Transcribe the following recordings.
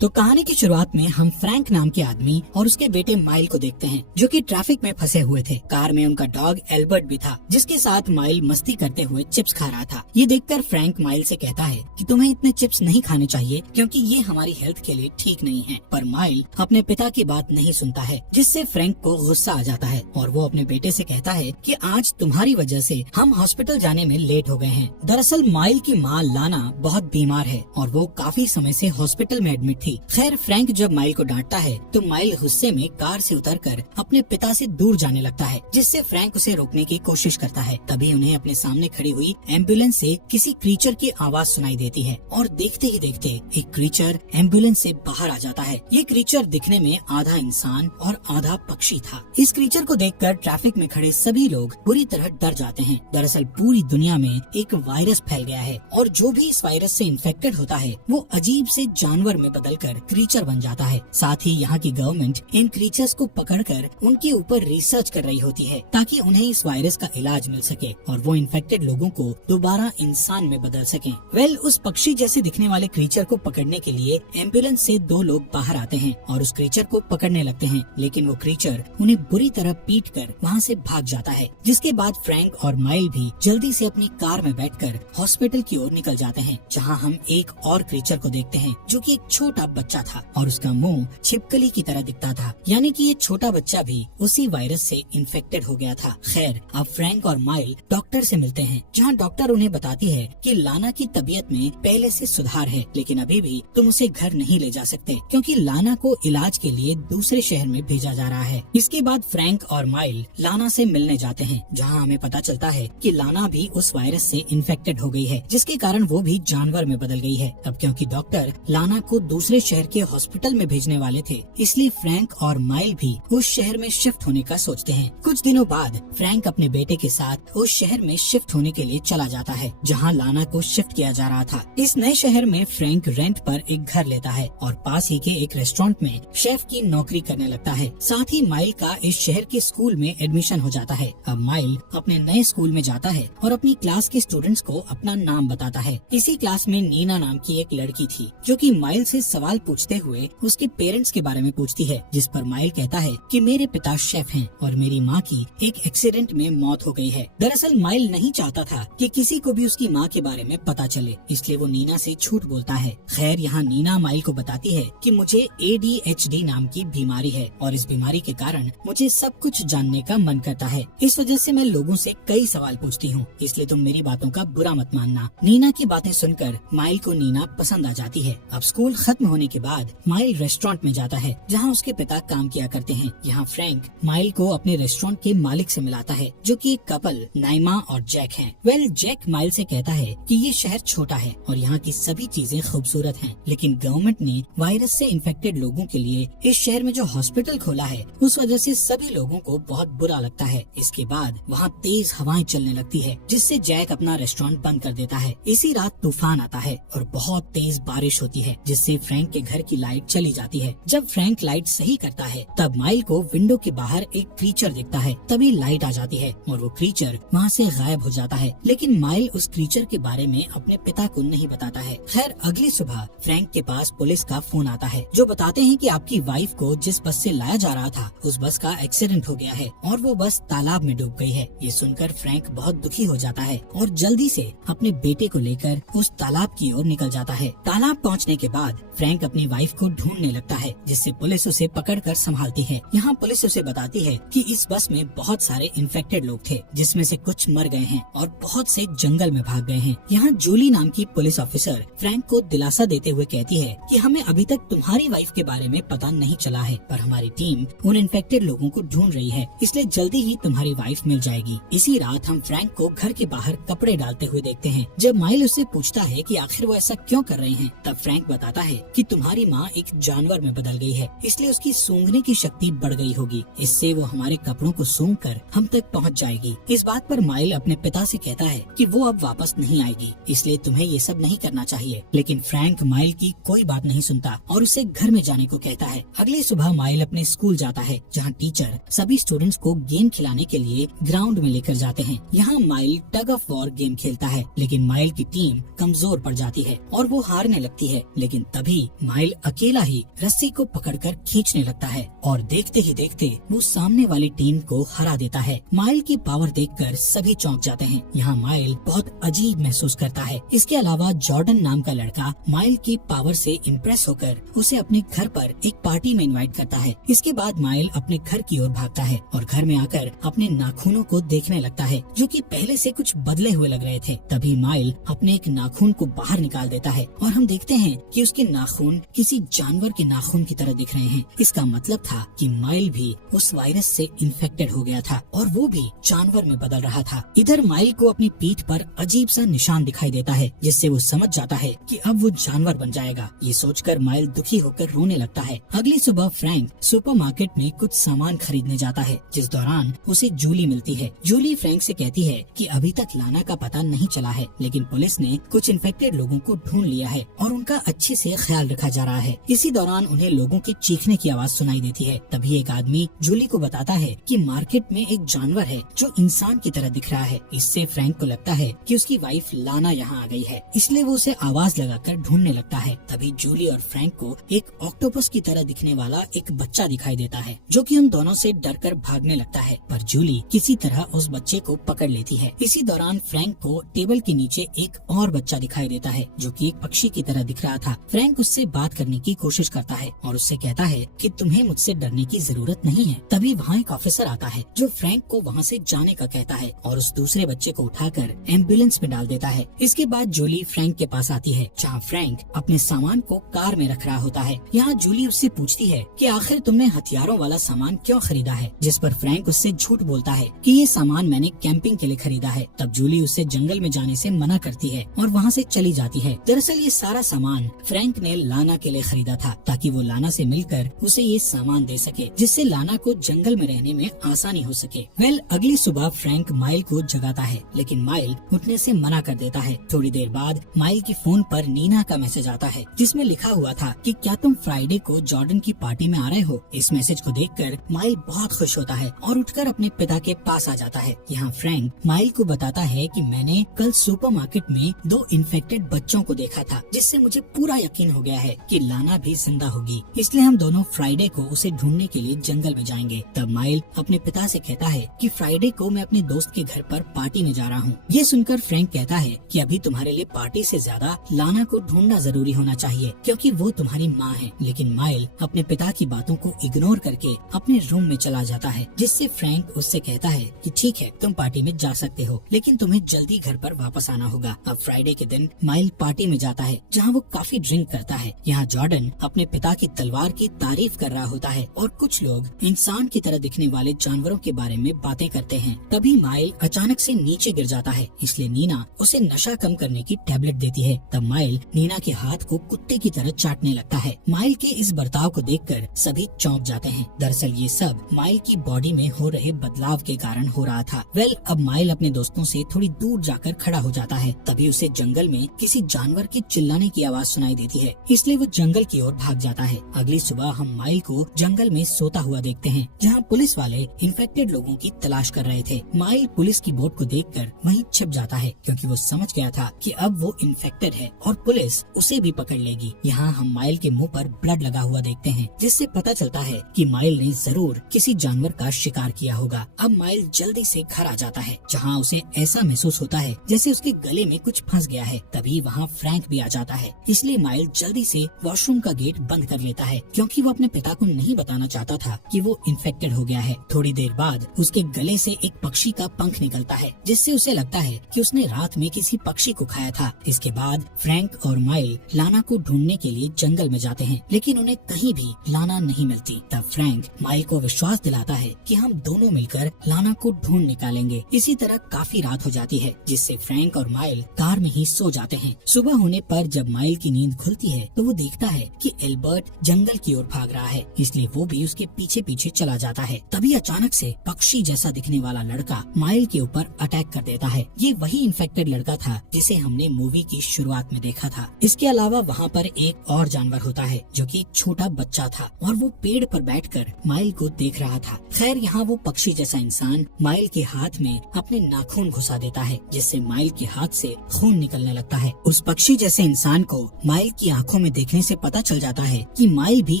तो कहानी की शुरुआत में हम फ्रैंक नाम के आदमी और उसके बेटे माइल को देखते हैं, जो कि ट्रैफिक में फंसे हुए थे। कार में उनका डॉग एल्बर्ट भी था, जिसके साथ माइल मस्ती करते हुए चिप्स खा रहा था। ये देखकर फ्रैंक माइल से कहता है कि तुम्हें इतने चिप्स नहीं खाने चाहिए, क्योंकि ये हमारी हेल्थ के लिए ठीक नहीं है। पर माइल अपने पिता की बात नहीं सुनता है, जिससे फ्रैंक को गुस्सा आ जाता है और वो अपने बेटे से कहता है कि आज तुम्हारी वजह से हम हॉस्पिटल जाने में लेट हो गए हैं। दरअसल माइल की माँ लाना बहुत बीमार है और वो काफी समय से हॉस्पिटल में एडमिट थी। खैर, फ्रैंक जब माइल को डांटता है तो माइल गुस्से में कार से उतरकर अपने पिता से दूर जाने लगता है, जिससे फ्रैंक उसे रोकने की कोशिश करता है। तभी उन्हें अपने सामने खड़ी हुई एम्बुलेंस से किसी क्रीचर की आवाज सुनाई देती है और देखते ही देखते एक क्रीचर एम्बुलेंस से बाहर आ जाता है। ये क्रीचर दिखने में आधा इंसान और आधा पक्षी था। इस क्रीचर को देखकर ट्रैफिक में खड़े सभी लोग बुरी तरह डर जाते हैं। दरअसल पूरी दुनिया में एक वायरस फैल गया है और जो भी इस वायरस से इन्फेक्टेड होता है वो अजीब से जानवर में बदलकर क्रीचर बन जाता है। साथ ही यहाँ की गवर्नमेंट इन क्रीचर्स को पकड़कर उनके ऊपर रिसर्च कर रही होती है, ताकि उन्हें इस वायरस का इलाज मिल सके और वो इन्फेक्टेड लोगों को दोबारा इंसान में बदल सकें। उस पक्षी जैसे दिखने वाले क्रीचर को पकड़ने के लिए एम्बुलेंस से दो लोग बाहर आते हैं और उस क्रीचर को पकड़ने लगते हैं, लेकिन वो क्रीचर उन्हें बुरी तरह पीट कर वहाँ से भाग जाता है। जिसके बाद फ्रैंक और माइल भी जल्दी से अपनी कार में बैठकर हॉस्पिटल की ओर निकल जाते हैं, जहाँ हम एक और क्रीचर को देखते हैं, जो कि एक छोटा बच्चा था और उसका मुंह छिपकली की तरह दिखता था, यानी कि ये छोटा बच्चा भी उसी वायरस से इन्फेक्टेड हो गया था। खैर, अब फ्रैंक और माइल डॉक्टर से मिलते हैं, जहाँ डॉक्टर उन्हें बताती है कि लाना की तबीयत में पहले से सुधार है, लेकिन अभी भी तुम उसे घर नहीं ले जा सकते, क्योंकि लाना को इलाज के लिए दूसरे शहर में भेजा जा रहा है। इसके बाद फ्रैंक और माइल लाना से मिलने जाते हैं, जहाँ हमें पता चलता है कि लाना भी उस वायरस से इन्फेक्टेड हो गई है, जिसके कारण वो भी जानवर में बदल गई है। अब क्योंकि डॉक्टर लाना को दूसरे शहर के हॉस्पिटल में भेजने वाले थे, इसलिए फ्रैंक और माइल भी उस शहर में शिफ्ट होने का सोचते हैं। कुछ दिनों बाद फ्रैंक अपने बेटे के साथ उस शहर में शिफ्ट होने के लिए चला जाता है, जहां लाना को शिफ्ट किया जा रहा था। इस नए शहर में फ्रैंक रेंट पर एक घर लेता है और पास ही के एक रेस्टोरेंट में शेफ की नौकरी करने लगता है। साथ ही माइल का इस शहर के स्कूल में एडमिशन हो जाता है। अब माइल अपने नए स्कूल में जाता है और अपनी क्लास के स्टूडेंट्स को अपना नाम बताता है। इसी क्लास में नीना नाम की एक लड़की थी, जो कि माइल से सवाल पूछते हुए उसके पेरेंट्स के बारे में पूछती है, जिस पर माइल कहता है कि मेरे पिता शेफ हैं और मेरी माँ की एक एक्सीडेंट में मौत हो गई है। दरअसल माइल नहीं चाहता था कि किसी को भी उसकी माँ के बारे में पता चले, इसलिए वो नीना से झूठ बोलता है। खैर, यहाँ नीना माइल को बताती है कि मुझे ADHD नाम की बीमारी है और इस बीमारी के कारण मुझे सब कुछ जानने का मन करता है। इस वजह से मैं लोगों से कई सवाल पूछती हूँ, इसलिए तुम मेरी बातों का बुरा मत मानना। नीना की बातें सुनकर माइल को नीना पसंद आ जाती है। अब स्कूल खत्म होने के बाद माइल रेस्टोरेंट में जाता है, जहाँ उसके पिता काम किया करते हैं। यहाँ फ्रैंक माइल को अपने रेस्टोरेंट के मालिक से मिलाता है, जो कि एक कपल नाइमा और जैक हैं। जैक माइल से कहता है कि ये शहर छोटा है और यहाँ की सभी चीजें खूबसूरत हैं, लेकिन गवर्नमेंट ने वायरस से इन्फेक्टेड लोगों के लिए इस शहर में जो हॉस्पिटल खोला है, उस वजह से सभी लोगों को बहुत बुरा लगता है। इसके बाद वहाँ तेज हवाएं चलने लगती है, जिससे जैक अपना रेस्टोरेंट बंद कर देता है। इसी रात तूफान आता है और बहुत तेज बारिश होती है, जिससे फ्रैंक के घर की लाइट चली जाती है। जब फ्रैंक लाइट सही करता है, तब माइल को विंडो के बाहर एक क्रीचर दिखता है। तभी लाइट आ जाती है और वो क्रीचर वहाँ से गायब हो जाता है, लेकिन माइल उस क्रीचर के बारे में अपने पिता को नहीं बताता है। खैर, अगली सुबह फ्रैंक के पास पुलिस का फोन आता है, जो बताते हैं कि आपकी वाइफ को जिस बस से लाया जा रहा था, उस बस का एक्सीडेंट हो गया है और वो बस तालाब में डूब गई है। ये सुनकर फ्रैंक बहुत दुखी हो जाता है और जल्दी से अपने बेटे को लेकर उस तालाब की ओर निकल जाता है। तालाब पहुँचने के बाद फ्रैंक अपनी वाइफ को ढूंढने लगता है, जिससे पुलिस उसे पकड़कर संभालती है। यहाँ पुलिस उसे बताती है कि इस बस में बहुत सारे इन्फेक्टेड लोग थे, जिसमें से कुछ मर गए हैं और बहुत से जंगल में भाग गए हैं। यहाँ जूली नाम की पुलिस ऑफिसर फ्रैंक को दिलासा देते हुए कहती है कि हमें अभी तक तुम्हारी वाइफ के बारे में पता नहीं चला है, पर हमारी टीम उन इन्फेक्टेड लोगों को ढूंढ रही है, इसलिए जल्दी ही तुम्हारी वाइफ मिल जाएगी। इसी रात हम फ्रैंक को घर के बाहर कपड़े डालते हुए देखते हैं। जब माइल उससे पूछता है कि आखिर वो ऐसा क्यों कर रहे हैं, तब फ्रैंक बताता है कि तुम्हारी माँ एक जानवर में बदल गई है, इसलिए उसकी सूंघने की शक्ति बढ़ गई होगी। इससे वो हमारे कपड़ों को सूंघ कर हम तक पहुँच जाएगी। इस बात पर माइल अपने पिता से कहता है कि वो अब वापस नहीं आएगी, इसलिए तुम्हें ये सब नहीं करना चाहिए। लेकिन फ्रैंक माइल की कोई बात नहीं सुनता और उसे घर में जाने को कहता है। अगली सुबह माइल अपने स्कूल जाता है, जहाँ टीचर सभी स्टूडेंट्स को गेम खिलाने के लिए ग्राउंड में लेकर जाते हैं। यहाँ mile tug of war game खेलता है, लेकिन माइल की टीम कमजोर पड़ जाती है और वो हारने लगती है। लेकिन तभी तभी माइल अकेला ही रस्सी को पकड़कर खींचने लगता है और देखते ही देखते वो सामने वाली टीम को हरा देता है। माइल की पावर देखकर सभी चौंक जाते हैं। यहाँ माइल बहुत अजीब महसूस करता है। इसके अलावा जॉर्डन नाम का लड़का माइल की पावर से इम्प्रेस होकर उसे अपने घर पर एक पार्टी में इनवाइट करता है। इसके बाद माइल अपने घर की ओर भागता है और घर में आकर अपने नाखूनों को देखने लगता है, जो कि पहले से कुछ बदले हुए लग रहे थे। तभी माइल अपने एक नाखून को बाहर निकाल देता है और हम देखते हैं कि उसके नाखून किसी जानवर के नाखून की तरह दिख रहे हैं। इसका मतलब था कि माइल भी उस वायरस से इन्फेक्टेड हो गया था और वो भी जानवर में बदल रहा था। इधर माइल को अपनी पीठ पर अजीब सा निशान दिखाई देता है, जिससे वो समझ जाता है कि अब वो जानवर बन जाएगा। ये सोचकर माइल दुखी होकर रोने लगता है। अगली सुबह फ्रैंक सुपरमार्केट में कुछ सामान खरीदने जाता है, जिस दौरान उसे जूली मिलती है। जूली फ्रैंक से कहती है कि अभी तक लाना का पता नहीं चला है, लेकिन पुलिस ने कुछ इन्फेक्टेड लोगों को ढूंढ लिया है और उनका अच्छे से ख्याल रखा जा रहा है। इसी दौरान उन्हें लोगों के चीखने की आवाज सुनाई देती है। तभी एक आदमी जूली को बताता है कि मार्केट में एक जानवर है जो इंसान की तरह दिख रहा है। इससे फ्रैंक को लगता है कि उसकी वाइफ लाना यहाँ आ गई है, इसलिए वो उसे आवाज लगाकर ढूंढने लगता है। तभी जूली और फ्रैंक को एक ऑक्टोपस की तरह दिखने वाला एक बच्चा दिखाई देता है, जो कि उन दोनों से डरकर भागने लगता है, पर जूली किसी तरह उस बच्चे को पकड़ लेती है। इसी दौरान फ्रैंक को टेबल के नीचे एक और बच्चा दिखाई देता है, जो कि एक पक्षी की तरह दिख रहा था। फ्रैंक उससे बात करने की कोशिश करता है और उससे कहता है कि तुम्हें मुझसे डरने की जरूरत नहीं है। तभी वहाँ एक ऑफिसर आता है जो फ्रैंक को वहाँ से जाने का कहता है और उस दूसरे बच्चे को उठाकर एम्बुलेंस में डाल देता है। इसके बाद जूली फ्रैंक के पास आती है, जहाँ फ्रैंक अपने सामान को कार में रख रहा होता है। यहाँ जूली उससे पूछती है कि आखिर तुमने हथियारों वाला सामान क्यों खरीदा है, जिस पर फ्रैंक उससे झूठ बोलता है कि ये सामान मैंने कैंपिंग के लिए खरीदा है। तब जूली उससे जंगल में जाने से मना करती है और वहाँ से चली जाती है। दरअसल ये सारा सामान फ्रैंक ने लाना के लिए खरीदा था, ताकि वो लाना से मिलकर उसे ये सामान दे सके, जिससे लाना को जंगल में रहने में आसानी हो सके। अगली सुबह फ्रैंक माइल को जगाता है, लेकिन माइल उठने से मना कर देता है। थोड़ी देर बाद माइल की फोन पर नीना का मैसेज आता है, जिसमें लिखा हुआ था कि क्या तुम फ्राइडे को जॉर्डन की पार्टी में आ रहे हो। इस मैसेज को देखकर माइल बहुत खुश होता है और उठकर अपने पिता के पास आ जाता है। यहाँ फ्रैंक माइल को बताता है कि मैंने कल सुपरमार्केट में 2 इन्फेक्टेड बच्चों को देखा था, जिससे मुझे पूरा यकीन हो गया है कि लाना भी जिंदा होगी, इसलिए हम दोनों फ्राइडे को उसे ढूंढने के लिए जंगल में जाएंगे। तब माइल अपने पिता से कहता है कि फ्राइडे को मैं अपने दोस्त के घर पर पार्टी में जा रहा हूँ। ये सुनकर फ्रैंक कहता है कि अभी तुम्हारे लिए पार्टी से ज्यादा लाना को ढूंढना जरूरी होना चाहिए, क्योंकि वो तुम्हारी माँ है। लेकिन माइल अपने पिता की बातों को इग्नोर करके अपने रूम में चला जाता है, जिससे फ्रैंक उससे कहता है कि ठीक है, तुम पार्टी में जा सकते हो, लेकिन तुम्हें जल्दी घर पर वापस आना होगा। अब फ्राइडे के दिन माइल पार्टी में जाता है, जहाँ वो काफी ड्रिंक करता है। यहाँ जॉर्डन अपने पिता की तलवार की तारीफ कर रहा होता है और कुछ लोग इंसान की तरह दिखने वाले जानवरों के बारे में बातें करते हैं। तभी माइल अचानक से नीचे गिर जाता है, इसलिए नीना उसे नशा कम करने की टैबलेट देती है। तब माइल नीना के हाथ को कुत्ते की तरह चाटने लगता है। माइल के इस बर्ताव को देखकर सभी चौंक जाते हैं। दरअसल ये सब माइल की बॉडी में हो रहे बदलाव के कारण हो रहा था। अब माइल अपने दोस्तों से थोड़ी दूर जाकर खड़ा हो जाता है। तभी उसे जंगल में किसी जानवर के चिल्लाने की आवाज सुनाई देती है, इसलिए वो जंगल की ओर भाग जाता है। अगली सुबह हम माइल को जंगल में सोता हुआ देखते हैं, जहाँ पुलिस वाले इन्फेक्टेड लोगों की तलाश कर रहे थे। माइल पुलिस की बोट को देखकर वहीं छिप जाता है, क्योंकि वो समझ गया था कि अब वो इन्फेक्टेड है और पुलिस उसे भी पकड़ लेगी। यहाँ हम माइल के मुंह पर ब्लड लगा हुआ देखते हैं, जिससे पता चलता है कि माइल ने जरूर किसी जानवर का शिकार किया होगा। अब माइल जल्दी से घर आ जाता है, जहाँ उसे ऐसा महसूस होता है जैसे उसके गले में कुछ फंस गया है। तभी वहाँ फ्रैंक भी आ जाता है, इसलिए माइल जल्दी से वॉशरूम का गेट बंद कर लेता है, क्योंकि वो अपने पिता को नहीं बताना चाहता था कि वो इन्फेक्टेड हो गया है। थोड़ी देर बाद उसके गले से एक पक्षी का पंख निकलता है, जिससे उसे लगता है कि उसने रात में किसी पक्षी को खाया था। इसके बाद फ्रैंक और माइल लाना को ढूंढने के लिए जंगल में जाते हैं, लेकिन उन्हें कहीं भी लाना नहीं मिलती। तब फ्रैंक माइल को विश्वास दिलाता है कि हम दोनों मिलकर लाना को ढूंढ निकालेंगे। इसी तरह काफी रात हो जाती है, जिससे फ्रैंक और माइल कार में ही सो जाते हैं। सुबह होने पर जब माइल की नींद खुलती है तो वो देखता है कि एल्बर्ट जंगल की ओर भाग रहा है, इसलिए वो भी उसके पीछे पीछे चला जाता है। तभी अचानक से पक्षी जैसा दिखने वाला लड़का माइल के ऊपर अटैक कर देता है। ये वही इन्फेक्टेड लड़का था जिसे हमने मूवी की शुरुआत में देखा था। इसके अलावा वहाँ पर एक और जानवर होता है, जो कि एक छोटा बच्चा था और वो पेड़ पर बैठकर माइल को देख रहा था। खैर, यहाँ वो पक्षी जैसा इंसान माइल के हाथ में अपने नाखून घुसा देता है, जिससे माइल के हाथ से खून निकलने लगता है। उस पक्षी जैसे इंसान को माइल की आंखों आंखों में देखने से पता चल जाता है कि माइल भी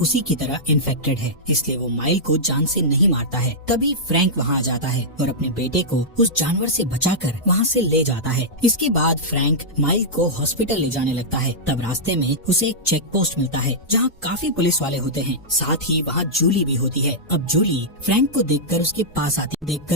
उसी की तरह इन्फेक्टेड है, इसलिए वो माइल को जान से नहीं मारता है। तभी फ्रैंक वहाँ आ जाता है और अपने बेटे को उस जानवर से बचाकर वहाँ से ले जाता है। इसके बाद फ्रैंक माइल को हॉस्पिटल ले जाने लगता है। तब रास्ते में उसे एक चेक पोस्ट मिलता है जहाँ काफी पुलिस वाले होते हैं, साथ ही वहाँ जूली भी होती है। अब जूली फ्रैंक को देखकर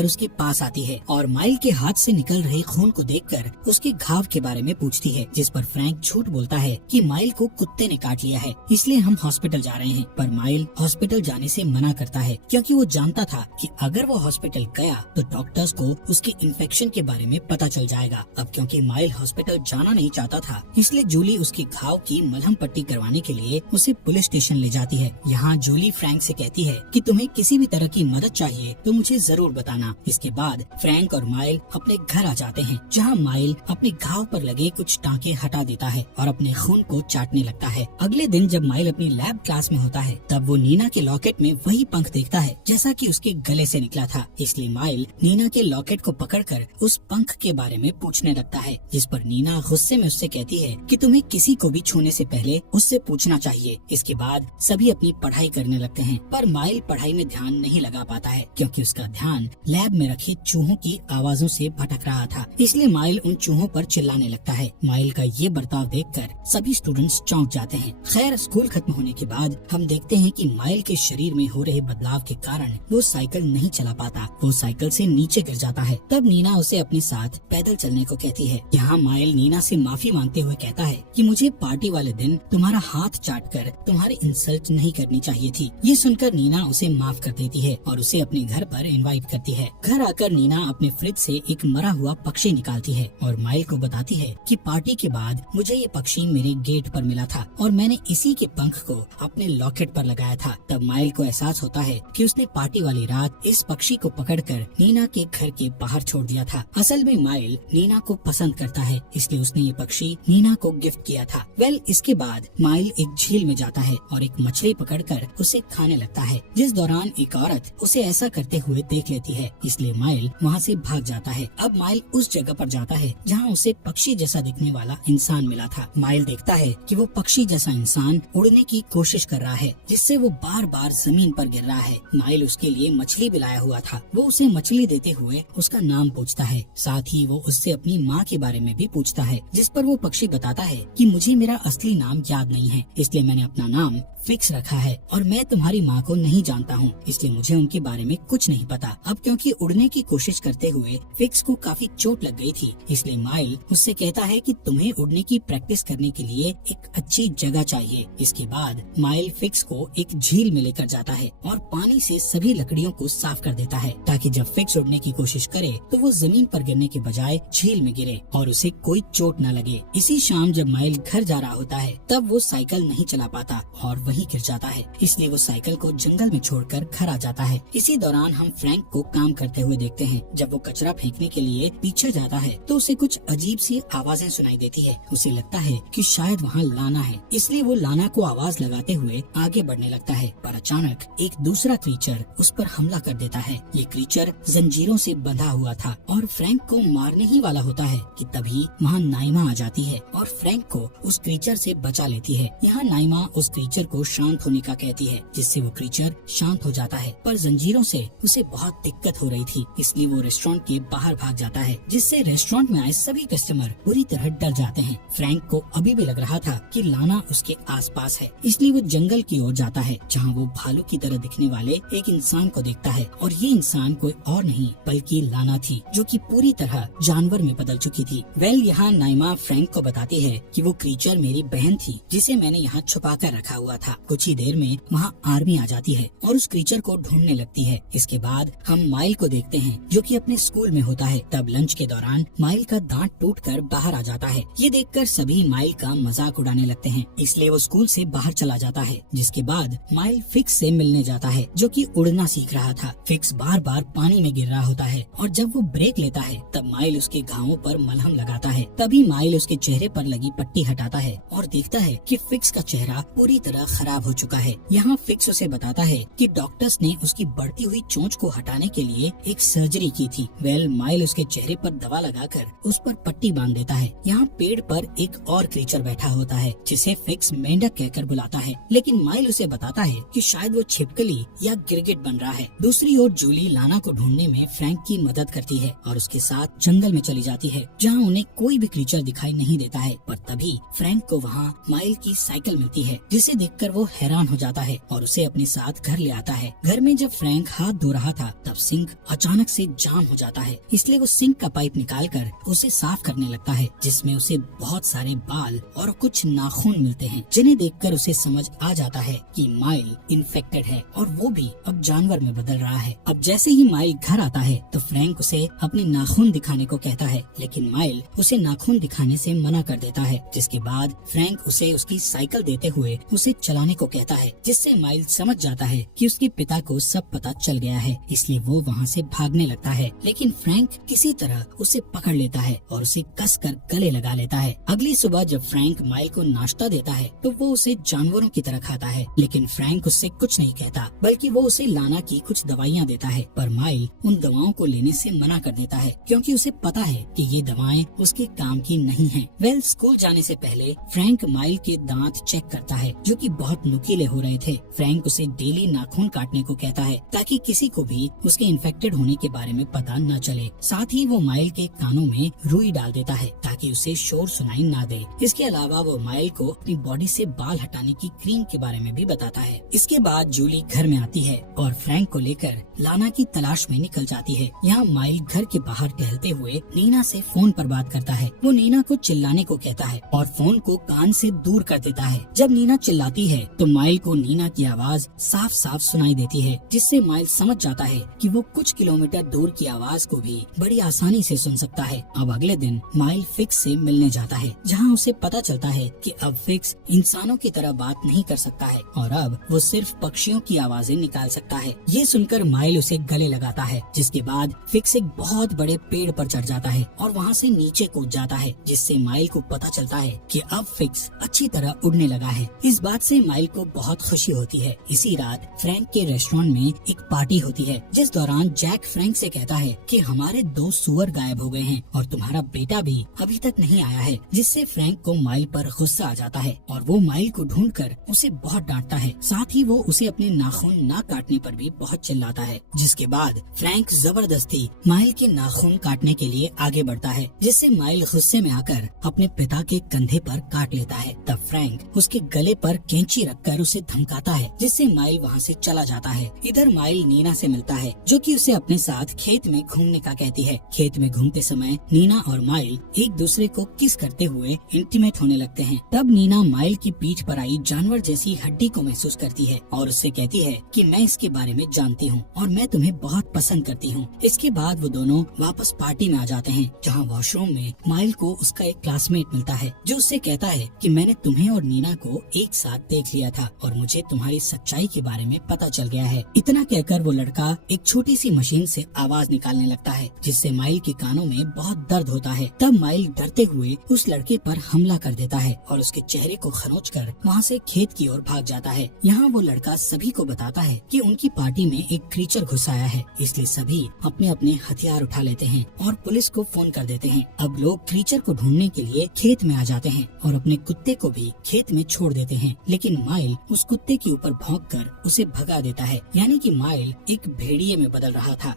उसके पास आती है और माइल के हाथ से निकल रहे खून को देखकर उसके घाव के बारे में पूछती है, जिस पर फ्रैंक झूठ बोलता है कि माइल को कुत्ते ने काट लिया है, इसलिए हम हॉस्पिटल जा रहे हैं। पर माइल हॉस्पिटल जाने से मना करता है क्योंकि वो जानता था कि अगर वो हॉस्पिटल गया तो डॉक्टर्स को उसके इन्फेक्शन के बारे में पता चल जाएगा। अब क्योंकि माइल हॉस्पिटल जाना नहीं चाहता था, इसलिए जूली उसके घाव की मलहम पट्टी करवाने के लिए उसे पुलिस स्टेशन ले जाती है। यहाँ जूली फ्रैंक से कहती है कि तुम्हें किसी भी तरह की मदद चाहिए तो मुझे जरूर बताना। इसके बाद फ्रैंक और माइल अपने घर आ जाते हैं, जहाँ माइल अपने घाव पर लगे कुछ टाँके हटा देता है और अपने खून को चाटने लगता है। अगले दिन जब माइल अपनी लैब क्लास में होता है, तब वो नीना के लॉकेट में वही पंख देखता है जैसा कि उसके गले से निकला था। इसलिए माइल नीना के लॉकेट को पकड़कर उस पंख के बारे में पूछने लगता है, जिस पर नीना गुस्से में उससे कहती है कि तुम्हें किसी को भी छूने से पहले उससे पूछना चाहिए। इसके बाद सभी अपनी पढ़ाई करने लगते हैं, पर माइल पढ़ाई में ध्यान नहीं लगा पाता है क्योंकि उसका ध्यान लैब में रखे चूहों की आवाजों से भटक रहा था। इसलिए माइल उन चूहों पर चिल्लाने लगता है। माइल का ये बर्ताव देखकर सभी स्टूडेंट्स चौंक जाते हैं। खैर, स्कूल खत्म होने के बाद हम देखते हैं कि माइल के शरीर में हो रहे बदलाव के कारण वो साइकिल नहीं चला पाता, वो साइकिल से नीचे गिर जाता है। तब नीना उसे अपने साथ पैदल चलने को कहती है। यहाँ माइल नीना से माफी मांगते हुए कहता है कि मुझे पार्टी वाले दिन तुम्हारा हाथ चाटकर तुम्हारी इंसल्ट नहीं करनी चाहिए थी। ये सुनकर नीना उसे माफ कर देती है और उसे अपने घर पर इनवाइट करती है। घर आकर नीना अपने फ्रिज से एक मरा हुआ पक्षी निकालती है और माइल को बताती है कि पार्टी के बाद मुझे ये पक्षी मेरे गेट पर मिला था और मैंने इसी के पंख को अपने लॉकेट पर लगाया था। तब माइल को एहसास होता है कि उसने पार्टी वाली रात इस पक्षी को पकड़कर नीना के घर के बाहर छोड़ दिया था। असल में माइल नीना को पसंद करता है, इसलिए उसने ये पक्षी नीना को गिफ्ट किया था। इसके बाद माइल एक झील में जाता है और एक मछली पकड़कर उसे खाने लगता है, जिस दौरान एक औरत उसे ऐसा करते हुए देख लेती है, इसलिए माइल वहाँ से भाग जाता है। अब माइल उस जगह पर जाता है जहाँ उसे पक्षी जैसा दिखने वाला इंसान मिला था। माइल देखता है कि वो पक्षी जैसा इंसान उड़ने की कोशिश कर रहा है, जिससे वो बार बार जमीन पर गिर रहा है। माइल उसके लिए मछली भी लाया हुआ था। वो उसे मछली देते हुए उसका नाम पूछता है, साथ ही वो उससे अपनी माँ के बारे में भी पूछता है, जिस पर वो पक्षी बताता है कि मुझे मेरा असली नाम याद नहीं है, इसलिए मैंने अपना नाम फिक्स रखा है और मैं तुम्हारी माँ को नहीं जानता हूँ, इसलिए मुझे उनके बारे में कुछ नहीं पता। अब क्योंकि उड़ने की कोशिश करते हुए फिक्स को काफी चोट लग गई थी, इसलिए माइल उससे कहता है कि तुम्हें उड़ने की प्रैक्टिस करने के लिए एक अच्छी जगह चाहिए। इसके बाद माइल फिक्स को एक झील में लेकर जाता है और पानी से सभी लकड़ियों को साफ कर देता है, ताकि जब फिक्स उड़ने की कोशिश करे तो वो जमीन पर गिरने के बजाय झील में गिरे और उसे कोई चोट न लगे। इसी शाम जब माइल घर जा रहा होता है, तब वो साइकिल नहीं चला पाता और वहीं गिर जाता है, इसलिए वो साइकिल को जंगल में छोड़कर घर आ जाता है। इसी दौरान हम फ्रैंक को काम करते हुए देखते हैं। जब वो कचरा फेंकने के लिए पीछे जाता है तो उसे कुछ अजीब सी आवाजें सुनाई देती है। उसे लगता है कि शायद वहाँ लाना है, इसलिए वो लाना को आवाज लगाते हुए आगे बढ़ने लगता है, पर अचानक एक दूसरा क्रीचर उस पर हमला कर देता है। ये क्रीचर जंजीरों से बंधा हुआ था और फ्रैंक को मारने ही वाला होता है कि तभी वहाँ नाइमा आ जाती है और फ्रैंक को उस क्रीचर से बचा लेती है। यहाँ नाइमा उस क्रीचर को शांत होने का कहती है, जिससे वो क्रीचर शांत हो जाता है, पर जंजीरों से उसे बहुत दिक्कत हो रही थी, इसलिए वो रेस्टोरेंट के बाहर भाग जाता है, जिससे रेस्टोरेंट में आए सभी कस्टमर बुरी तरह डर जाते हैं। फ्रैंक को अभी भी लग रहा था कि लाना उसके आसपास है, इसलिए वो जंगल की ओर जाता है, जहाँ वो भालू की तरह दिखने वाले एक इंसान को देखता है और ये इंसान कोई और नहीं बल्कि लाना थी, जो कि पूरी तरह जानवर में बदल चुकी थी। यहाँ नाइमा फ्रैंक को बताती है कि वो क्रीचर मेरी बहन थी, जिसे मैंने यहाँ छुपा कर रखा हुआ था। कुछ ही देर में वहाँ आर्मी आ जाती है और उस क्रीचर को ढूंढने लगती है। इसके बाद हम माइल को देखते हैं, जो कि अपने स्कूल में होता है। तब लंच के दौरान माइल का दांत टूटकर बाहर आ जाता है। ये देखकर सभी माइल का मजाक उड़ाने लगते हैं, इसलिए वो स्कूल से बाहर चला जाता है। जिसके बाद माइल फिक्स से मिलने जाता है, जो कि उड़ना सीख रहा था। फिक्स बार बार पानी में गिर रहा होता है और जब वो ब्रेक लेता है तब माइल उसके घावों पर मलहम लगाता है। तभी माइल उसके चेहरे पर लगी पट्टी हटाता है और देखता है कि फिक्स का चेहरा पूरी तरह खराब हो चुका है। यहाँ फिक्स उसे बताता है कि डॉक्टर्स ने उसकी बढ़ती हुई चोंच को हटाने के लिए एक सर्जरी की थी। माइल उसके चेहरे पर दवा लगाकर उस पर पट्टी बांध देता है। यहाँ पेड़ पर एक और क्रीचर बैठा होता है, जिसे फिक्स मेंढक कहकर बुलाता है, लेकिन माइल उसे बताता है कि शायद वो छिपकली या गिरगिट बन रहा है। दूसरी ओर जूली लाना को ढूंढने में फ्रैंक की मदद करती है और उसके साथ जंगल में चली जाती है, जहाँ उन्हें कोई भी क्रीचर दिखाई नहीं देता है। पर तभी फ्रैंक को वहाँ माइल की साइकिल मिलती है, जिसे देखकर वो हैरान हो जाता है और उसे अपने साथ घर ले आता है। घर में जब फ्रैंक हाथ धो रहा था तब सिंक अचानक से जाम हो जाता है, इसलिए वो सिंक का पाइप निकालकर उसे साफ करने लगता है, जिसमें उसे बहुत सारे बाल और कुछ नाखून मिलते हैं, जिन्हें देखकर उसे समझ आ जाता है कि माइल इन्फेक्टेड है और वो भी अब जानवर में बदल रहा है। अब जैसे ही माइल घर आता है तो फ्रैंक उसे अपने नाखून दिखाने को कहता है, लेकिन माइल उसे नाखून दिखाने से मना कर देता है। जिसके बाद फ्रैंक उसे उसकी साइकिल देते हुए उसे चलाने को कहता है, जिससे माइल समझ जाता है कि उसके पिता को सब पता चल गया है, इसलिए वो वहाँ से भागने लगता है। लेकिन फ्रैंक किसी तरह उसे पकड़ लेता है और उसे कसकर गले लगा लेता है। अगली सुबह जब फ्रैंक माइल को नाश्ता देता है तो वो उसे जानवरों की तरह खाता है, लेकिन फ्रैंक उससे कुछ नहीं कहता, बल्कि वो उसे लाना की कुछ दवाइयाँ देता है। पर माइल उन दवाओं को लेने से मना कर देता है, क्योंकि उसे पता है कि ये दवाएं उसके काम की नहीं हैं। स्कूल जाने से पहले फ्रैंक माइल के दांत चेक करता है, जो कि बहुत नुकीले हो रहे थे। फ्रैंक उसे डेली नाखून काटने को कहता है, ताकि किसी को भी उसके इन्फेक्टेड होने के बारे में पता न चले। साथ ही वो माइल के कानों में रुई डाल देता है ताकि उसे शोर सुनाई ना दे। इसके अलावा वो माइल को अपनी बॉडी से बाल हटाने की क्रीम के बारे में भी बताता है। इसके बाद जूली घर में आती है और फ्रैंक को लेकर लाना की तलाश में निकल जाती है। यहाँ माइल घर के बाहर टहलते हुए नीना से फोन पर बात करता है। वो नीना को चिल्लाने को कहता है और फोन को कान से दूर कर देता है। जब नीना चिल्लाती है तो माइल को नीना की आवाज साफ साफ सुनाई देती है, जिससे माइल समझ जाता है कि वो कुछ किलोमीटर दूर की आवाज को भी बड़ी आसानी से सुन सकता है। अब अगले दिन माइल फिक्स से मिलने जाता है, जहाँ उसे पता चलता है कि अब फिक्स इंसानों की तरह बात नहीं कर सकता है और अब वो सिर्फ पक्षियों की आवाजें निकाल सकता है। ये सुनकर माइल उसे गले लगाता है, जिसके बाद फिक्स एक बहुत बड़े पेड़ पर चढ़ जाता है और वहाँ से नीचे कूद जाता है, जिससे माइल को पता चलता है कि अब फिक्स अच्छी तरह उड़ने लगा है। इस बात से माइल को बहुत खुशी होती है। इसी रात फ्रैंक के रेस्टोरेंट में एक पार्टी होती है, जिस दौरान जैक फ्रैंक से कहता है कि हमारे 2 सुअर गायब हो गए हैं और तुम्हारा बेटा भी अभी तक नहीं आया है, जिससे फ्रैंक को माइल पर गुस्सा आ जाता है और वो माइल को ढूंढकर उसे बहुत डांटता है। साथ ही वो उसे अपने नाखून ना काटने पर भी बहुत चिल्लाता है। जिसके बाद फ्रैंक जबरदस्ती माइल के नाखून काटने के लिए आगे बढ़ता है, जिससे माइल गुस्से में आकर अपने पिता के कंधे पर काट लेता है। तब फ्रैंक उसके गले पर कैंची रखकर उसे धमकाता है, जिससे माइल वहाँ से चला जाता है। इधर माइल नीना से मिलता है, जो कि उसे अपने साथ खेत में घूमने का कहती है। खेत में घूमते समय नीना और माइल एक दूसरे को किस करते हुए इंटीमेट होने लगते हैं। तब नीना माइल की पीठ पर आई जानवर जैसी हड्डी को महसूस करती है और उससे कहती है कि मैं इसके बारे में जानती हूँ और मैं तुम्हें बहुत पसंद करती हूँ। इसके बाद वो दोनों वापस पार्टी में आ जाते हैं, जहाँ वॉशरूम में माइल को उसका एक क्लासमेट मिलता है, जो उससे कहता है कि मैंने तुम्हें और नीना को एक साथ देख लिया था और मुझे तुम्हारी सच्चाई के बारे में पता चल गया है। इतना कहकर वो लड़का एक छोटी सी मशीन से आवाज निकालने लगता है, जिससे माइल के कानों में बहुत दर्द होता है। तब माइल डरते हुए उस लड़के पर हमला कर देता है और उसके चेहरे को खरोंचकर वहाँ से खेत की ओर भाग जाता है। यहाँ वो लड़का सभी को बताता है कि उनकी पार्टी में एक क्रीचर घुस आया है, इसलिए सभी अपने अपने हथियार उठा लेते हैं और पुलिस को फोन कर देते हैं। अब लोग क्रीचर को ढूंढने के लिए खेत में आ जाते हैं और अपने कुत्ते को भी खेत में छोड़ देते हैं, लेकिन माइल उस कुत्ते के ऊपर भौंककर उसे भगा देता है, यानी कि माइल एक भेड़िए में बदल रहा था।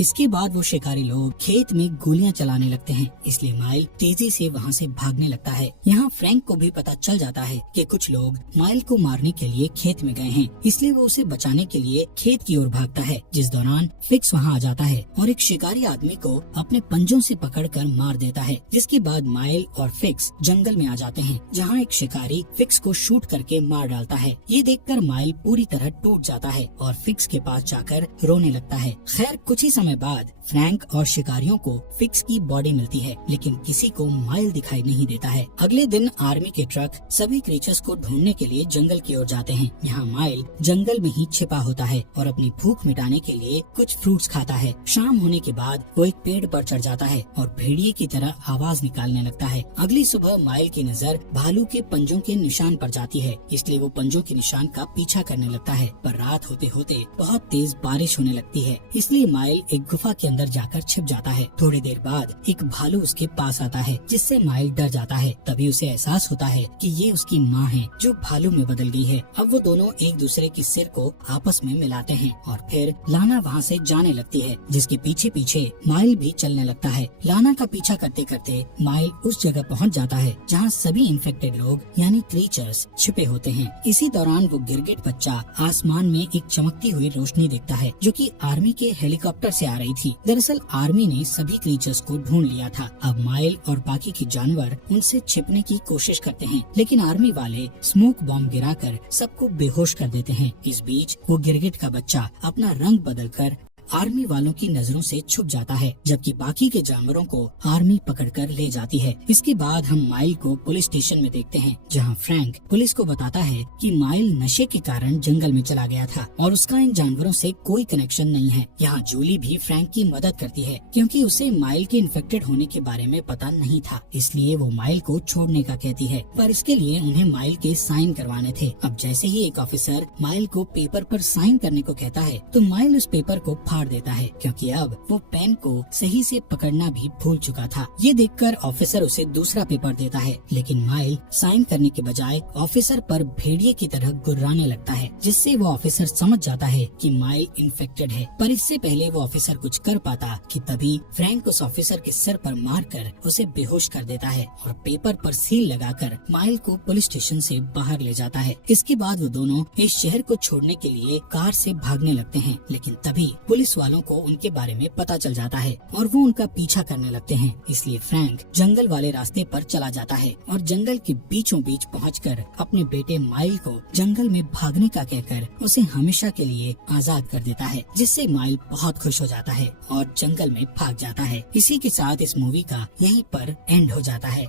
इसके बाद वो शिकारी लोग खेत में गोलियां चलाने लगते हैं, इसलिए माइल तेजी से वहाँ से भागने लगता है। यहाँ फ्रैंक को भी पता चल जाता है कि कुछ लोग माइल को मारने के लिए खेत में गए हैं, इसलिए वो उसे बचाने के लिए खेत की ओर भागता है। जिस दौरान फिक्स वहाँ आ जाता है और एक शिकारी आदमी को अपने पंजों से पकड़कर मार देता है। जिसके बाद माइल और फिक्स जंगल में आ जाते हैं, जहाँ एक शिकारी फिक्स को शूट करके मार डालता है। ये देखकर माइल पूरी तरह टूट जाता है और फिक्स के पास जाकर रोने लगता है। खैर कुछ ही समय बाद फ्रैंक और शिकारियों को फिक्स की बॉडी मिलती है, लेकिन किसी को माइल दिखाई नहीं देता है। अगले दिन आर्मी के ट्रक सभी क्रीचर्स को ढूंढने के लिए जंगल की ओर जाते हैं। यहाँ माइल जंगल में ही छिपा होता है और अपनी भूख मिटाने के लिए कुछ फ्रूट्स खाता है। शाम होने के बाद वो एक पेड़ पर चढ़ जाता है और भेड़िए की तरह आवाज निकालने लगता है। अगली सुबह माइल की नजर भालू के पंजों के निशान पर जाती है, इसलिए वो पंजों के निशान का पीछा करने लगता है। पर रात होते होते बहुत तेज बारिश होने लगती है, इसलिए माइल एक गुफा के अंदर अंदर जाकर छिप जाता है। थोड़ी देर बाद एक भालू उसके पास आता है, जिससे माइल डर जाता है। तभी उसे एहसास होता है कि ये उसकी माँ है जो भालू में बदल गई है। अब वो दोनों एक दूसरे की सिर को आपस में मिलाते हैं और फिर लाना वहाँ से जाने लगती है, जिसके पीछे पीछे माइल भी चलने लगता है। लाना का पीछा करते करते माइल उस जगह पहुँच जाता है जहाँ सभी इन्फेक्टेड लोग यानी क्रीचर्स छिपे होते हैं। इसी दौरान वो गिरगिट बच्चा आसमान में एक चमकती हुई रोशनी देखता है जो कि आर्मी के हेलीकॉप्टर से आ रही थी। दरअसल आर्मी ने सभी क्रीचर्स को ढूंढ लिया था। अब माइल और बाकी के जानवर उनसे छिपने की कोशिश करते हैं, लेकिन आर्मी वाले स्मोक बॉम्ब गिराकर सबको बेहोश कर देते हैं। इस बीच वो गिरगिट का बच्चा अपना रंग बदलकर आर्मी वालों की नजरों से छुप जाता है, जबकि बाकी के जानवरों को आर्मी पकड़कर ले जाती है। इसके बाद हम माइल को पुलिस स्टेशन में देखते हैं, जहां फ्रैंक पुलिस को बताता है कि माइल नशे के कारण जंगल में चला गया था और उसका इन जानवरों से कोई कनेक्शन नहीं है। यहाँ जूली भी फ्रैंक की मदद करती है, क्योंकि उसे माइल के इन्फेक्टेड होने के बारे में पता नहीं था, इसलिए वो माइल को छोड़ने का कहती है, पर इसके लिए उन्हें माइल के साइन करवाने थे। अब जैसे ही एक ऑफिसर माइल को पेपर पर साइन करने को कहता है, तो माइल उस पेपर को फाड़ देता है, क्योंकि अब वो पेन को सही से पकड़ना भी भूल चुका था। ये देखकर ऑफिसर उसे दूसरा पेपर देता है, लेकिन माइल साइन करने के बजाय ऑफिसर पर भेड़िए की तरह गुर्राने लगता है, जिससे वो ऑफिसर समझ जाता है कि माइल इन्फेक्टेड है। पर इससे पहले वो ऑफिसर कुछ कर पाता कि तभी फ्रैंक उस ऑफिसर के सर पर मारकर उसे बेहोश कर देता है और पेपर पर सील लगाकर माइल को पुलिस स्टेशन से बाहर ले जाता है। इसके बाद वो दोनों इस शहर को छोड़ने के लिए कार से भागने लगते हैं, लेकिन तभी पुलिस वालों को उनके बारे में पता चल जाता है और वो उनका पीछा करने लगते हैं। इसलिए फ्रैंक जंगल वाले रास्ते पर चला जाता है और जंगल के बीचों बीच पहुंचकर अपने बेटे माइल को जंगल में भागने का कहकर उसे हमेशा के लिए आजाद कर देता है, जिससे माइल बहुत खुश हो जाता है और जंगल में भाग जाता है। इसी के साथ इस मूवी का यहीं पर एंड हो जाता है।